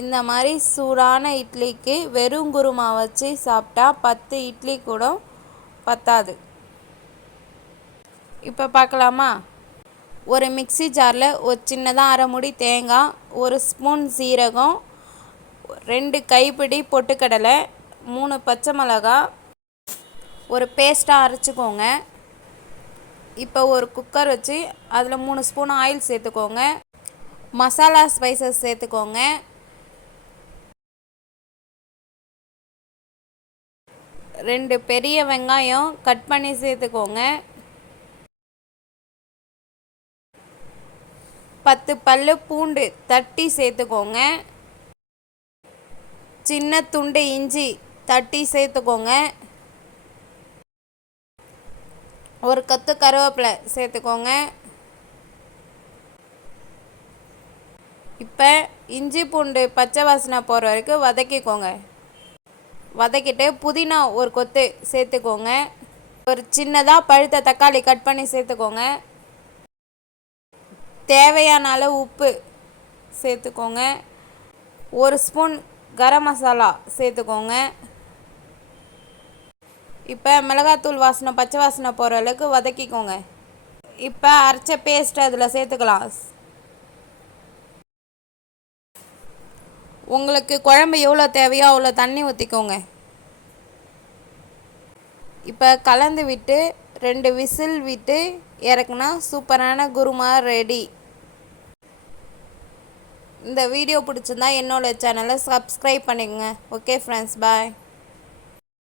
இந்த மாதிரி சூடான இட்லிக்கு வெறும் குருமா வச்சு சாப்பிட்டா 10 இட்லி கூட பத்தாது. இப்போ பார்க்கலாமா? ஒரு மிக்ஸி ஜாரில் ஒரு சின்னதாக அரை மூடி தேங்காய், 1 ஸ்பூன் சீரகம், 2 கைப்பிடி பொட்டுக்கடலை, 3 பச்சை மிளகாய் ஒரு பேஸ்ட்டாக அரைச்சிக்கோங்க. இப்போ ஒரு குக்கர் வச்சு அதில் 3 ஸ்பூன் ஆயில் சேர்த்துக்கோங்க. மசாலா ஸ்பைசஸ் சேர்த்துக்கோங்க. 2 பெரிய வெங்காயம் கட் பண்ணி சேர்த்துக்கோங்க. 10 பல்லு பூண்டு தட்டி சேர்த்துக்கோங்க. சின்ன துண்டு இஞ்சி தட்டி சேர்த்துக்கோங்க. ஒரு கொத்து கருவேப்பிலை சேர்த்துக்கோங்க. இப்போ இஞ்சி பூண்டு பச்சை வாசனை போகிற வரைக்கும் வதக்கிக்கோங்க. வதக்கிட்டு புதினா ஒரு கொத்து சேர்த்துக்கோங்க. ஒரு சின்னதாக பழுத்த தக்காளி கட் பண்ணி சேர்த்துக்கோங்க. தேவையான அளவு உப்பு சேர்த்துக்கோங்க. 1 ஸ்பூன் கரம் மசாலா சேர்த்துக்கோங்க. இப்போ மிளகாத்தூள் வாசனை பச்சை வாசனை போகிற அளவுக்கு வதக்கிக்கோங்க. இப்போ அரைச்ச பேஸ்ட் அதில் சேர்த்துக்கலாம். உங்களுக்கு குழம்பு எவ்வளோ தேவையோ அவ்வளோ தண்ணி ஊற்றிக்கோங்க. இப்போ கலந்து விட்டு 2 விசில் விட்டு இறக்குனா சூப்பரான குருமா ரெடி. இந்த வீடியோ பிடிச்சிருந்தா என்னோட சேனலை சப்ஸ்கிரைப் பண்ணிக்கோங்க. ஓகே ஃப்ரெண்ட்ஸ், பாய்.